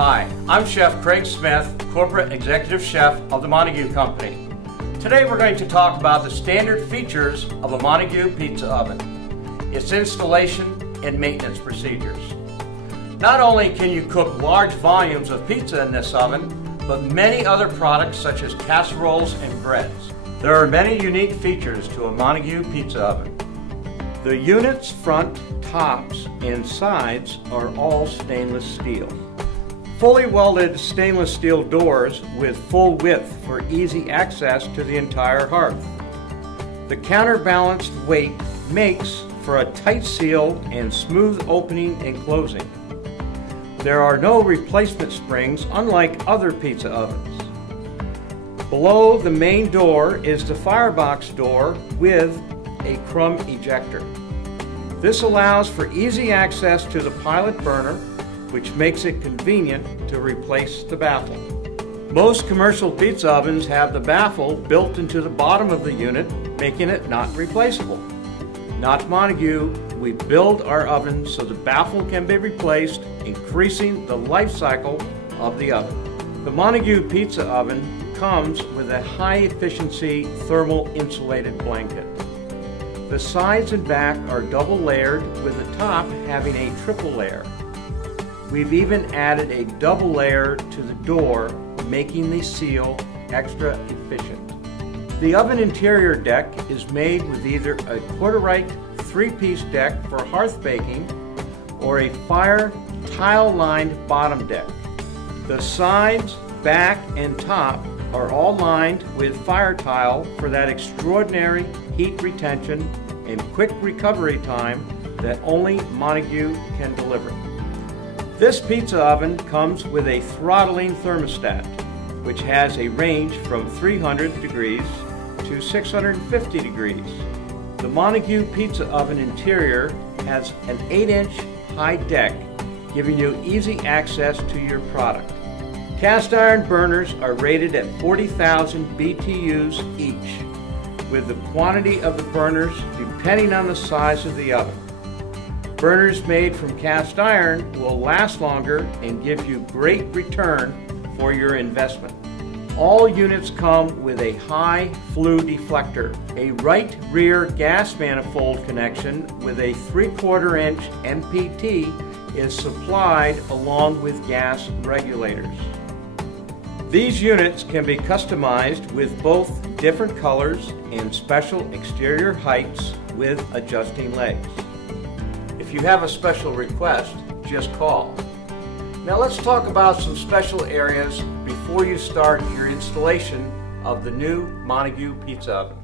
Hi, I'm Chef Craig Smith, Corporate Executive Chef of the Montague Company. Today we're going to talk about the standard features of a Montague pizza oven, its installation and maintenance procedures. Not only can you cook large volumes of pizza in this oven, but many other products such as casseroles and breads. There are many unique features to a Montague pizza oven. The unit's front, tops, and sides are all stainless steel. Fully welded stainless steel doors with full width for easy access to the entire hearth. The counterbalanced weight makes for a tight seal and smooth opening and closing. There are no replacement springs unlike other pizza ovens. Below the main door is the firebox door with a crumb ejector. This allows for easy access to the pilot burner, which makes it convenient to replace the baffle. Most commercial pizza ovens have the baffle built into the bottom of the unit, making it not replaceable. Not Montague, we build our oven so the baffle can be replaced, increasing the life cycle of the oven. The Montague pizza oven comes with a high-efficiency thermal insulated blanket. The sides and back are double layered, with the top having a triple layer. We've even added a double layer to the door, making the seal extra efficient. The oven interior deck is made with either a Quarter-Right 3-piece deck for hearth baking or a fire tile-lined bottom deck. The sides, back, and top are all lined with fire tile for that extraordinary heat retention and quick recovery time that only Montague can deliver. This pizza oven comes with a throttling thermostat, which has a range from 300 degrees to 650 degrees. The Montague pizza oven interior has an 8-inch high deck, giving you easy access to your product. Cast iron burners are rated at 40,000 BTUs each, with the quantity of the burners depending on the size of the oven. Burners made from cast iron will last longer and give you great return for your investment. All units come with a high flue deflector, a right rear gas manifold connection with a 3/4 inch MPT is supplied along with gas regulators. These units can be customized with both different colors and special exterior heights with adjusting legs. If you have a special request, just call. Now let's talk about some special areas before you start your installation of the new Montague pizza oven.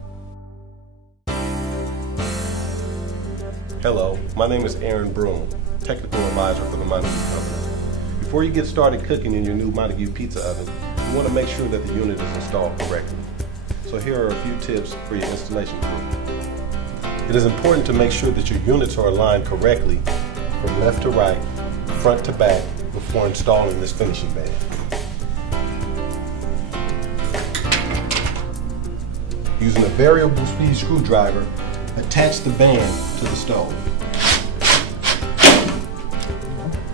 Hello, my name is Aaron Broom, Technical Advisor for the Montague Company. Before you get started cooking in your new Montague pizza oven, you want to make sure that the unit is installed correctly. So here are a few tips for your installation crew. It is important to make sure that your units are aligned correctly from left to right, front to back, before installing this finishing band. Using a variable speed screwdriver, attach the band to the stove.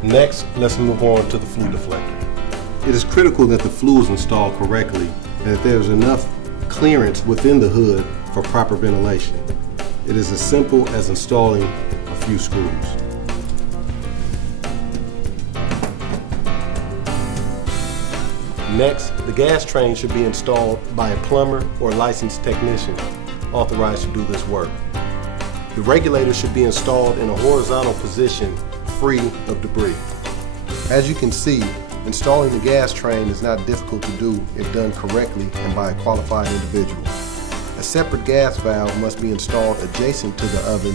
Next, let's move on to the flue deflector. It is critical that the flue is installed correctly and that there is enough clearance within the hood for proper ventilation. It is as simple as installing a few screws. Next, the gas train should be installed by a plumber or licensed technician authorized to do this work. The regulator should be installed in a horizontal position free of debris. As you can see, installing the gas train is not difficult to do if done correctly and by a qualified individual. A separate gas valve must be installed adjacent to the oven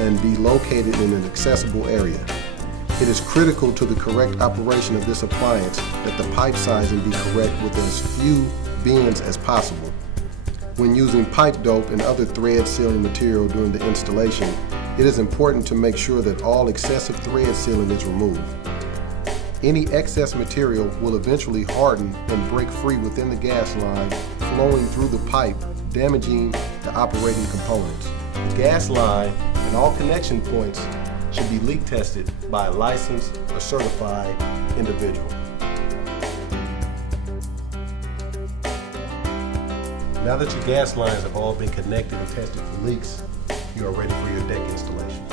and be located in an accessible area. It is critical to the correct operation of this appliance that the pipe sizing be correct with as few bends as possible. When using pipe dope and other thread sealing material during the installation, it is important to make sure that all excessive thread sealing is removed. Any excess material will eventually harden and break free within the gas line, flowing through the pipe, damaging the operating components. The gas line and all connection points should be leak tested by a licensed or certified individual. Now that your gas lines have all been connected and tested for leaks, you are ready for your deck installation.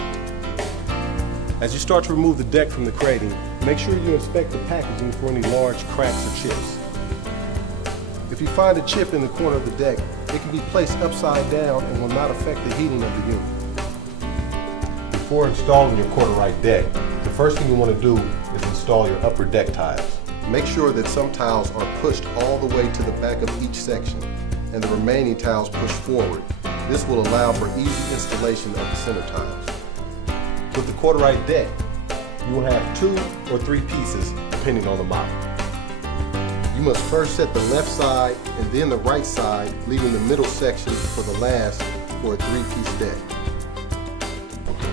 As you start to remove the deck from the crating, make sure you inspect the packaging for any large cracks or chips. If you find a chip in the corner of the deck, it can be placed upside down and will not affect the heating of the unit. Before installing your Quarter-Rite deck, the first thing you want to do is install your upper deck tiles. Make sure that some tiles are pushed all the way to the back of each section and the remaining tiles pushed forward. This will allow for easy installation of the center tiles. With the Quarter-Rite deck, you will have 2 or 3 pieces depending on the model. You must first set the left side and then the right side, leaving the middle section for the last for a 3-piece deck.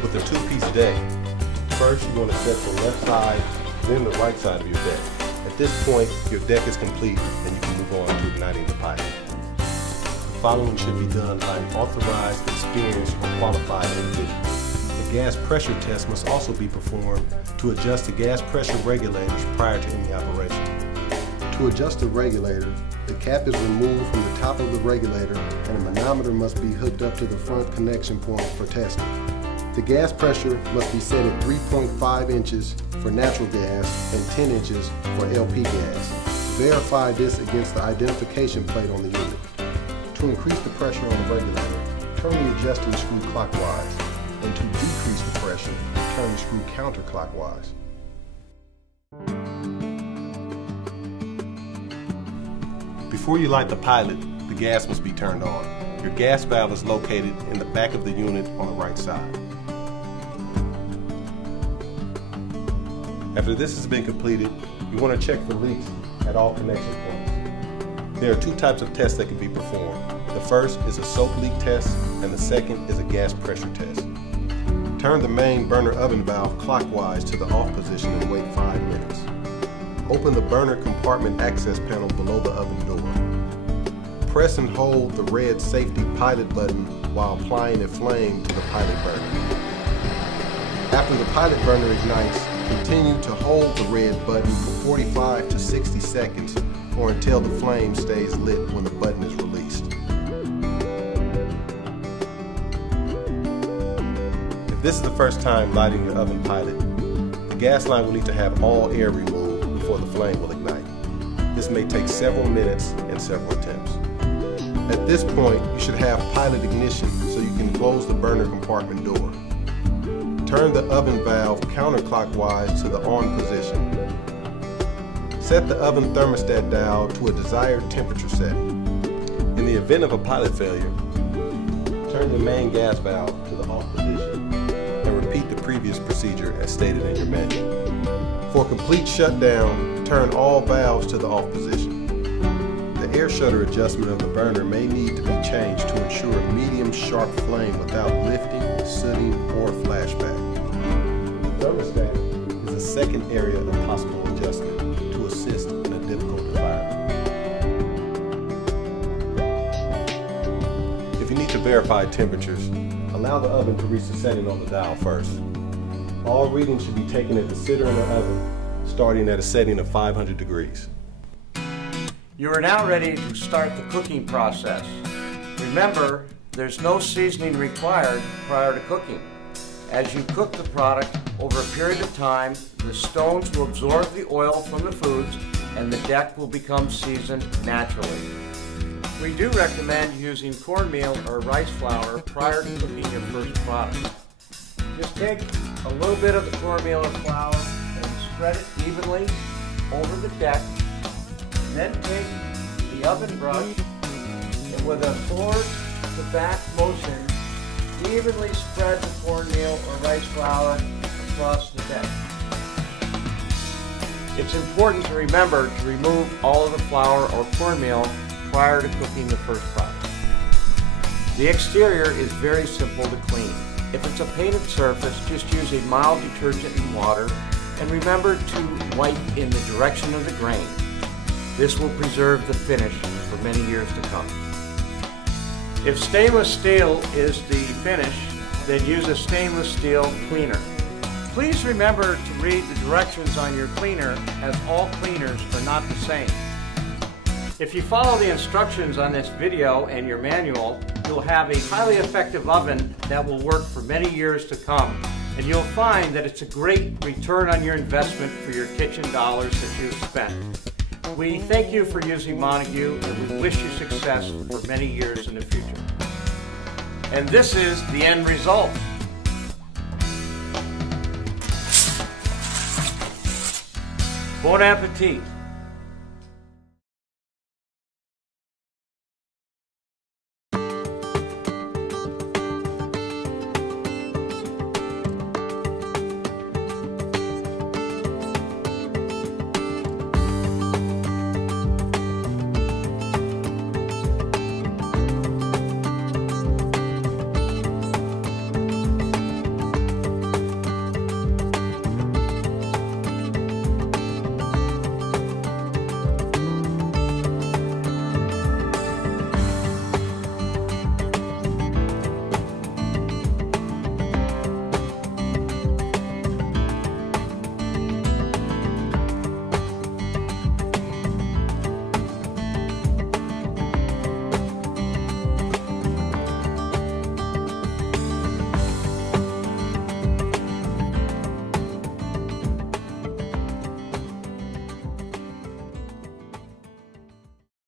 With a 2-piece deck, first you want to set the left side, then the right side of your deck. At this point, your deck is complete and you can move on to igniting the pilot. The following should be done by an authorized, experienced, or qualified individual. A gas pressure test must also be performed to adjust the gas pressure regulators prior to any operation. To adjust the regulator, the cap is removed from the top of the regulator and a manometer must be hooked up to the front connection point for testing. The gas pressure must be set at 3.5 inches for natural gas and 10 inches for LP gas. Verify this against the identification plate on the unit. To increase the pressure on the regulator, turn the adjusting screw clockwise, and to decrease the pressure, turn the screw counterclockwise. Before you light the pilot, the gas must be turned on. Your gas valve is located in the back of the unit on the right side. After this has been completed, you want to check for leaks at all connection points. There are 2 types of tests that can be performed. The first is a soap leak test, and the second is a gas pressure test. Turn the main burner oven valve clockwise to the off position and wait 5 minutes. Open the burner compartment access panel below the oven door. Press and hold the red safety pilot button while applying a flame to the pilot burner. After the pilot burner ignites, continue to hold the red button for 45 to 60 seconds or until the flame stays lit when the button is released. If this is the first time lighting your oven pilot, the gas line will need to have all air removed before the flame will ignite. This may take several minutes and several attempts. At this point, you should have pilot ignition so you can close the burner compartment door. Turn the oven valve counterclockwise to the on position. Set the oven thermostat dial to a desired temperature setting. In the event of a pilot failure, turn the main gas valve to the off position and repeat the previous procedure as stated in your manual. For complete shutdown, turn all valves to the off position. The air shutter adjustment of the burner may need to be changed to ensure a medium sharp flame without lifting, sooting, or flashback. The thermostat is a second area of possible adjustment to assist in a difficult environment. If you need to verify temperatures, allow the oven to reach the setting on the dial first. All readings should be taken at the center of the oven, starting at a setting of 500 degrees. You are now ready to start the cooking process. Remember, there's no seasoning required prior to cooking. As you cook the product over a period of time, the stones will absorb the oil from the foods and the deck will become seasoned naturally. We do recommend using cornmeal or rice flour prior to cooking your first product. Just take a little bit of the cornmeal or flour and spread it evenly over the deck. Then take the oven brush and with a forward to back motion, evenly spread the cornmeal or rice flour across the deck. It's important to remember to remove all of the flour or cornmeal prior to cooking the first product. The exterior is very simple to clean. If it's a painted surface, just use a mild detergent and water, and remember to wipe in the direction of the grain. This will preserve the finish for many years to come. If stainless steel is the finish, then use a stainless steel cleaner. Please remember to read the directions on your cleaner, as all cleaners are not the same. If you follow the instructions on this video and your manual, you'll have a highly effective oven that will work for many years to come. And you'll find that it's a great return on your investment for your kitchen dollars that you've spent. We thank you for using Montague, and we wish you success for many years in the future. And this is the end result. Bon appetit!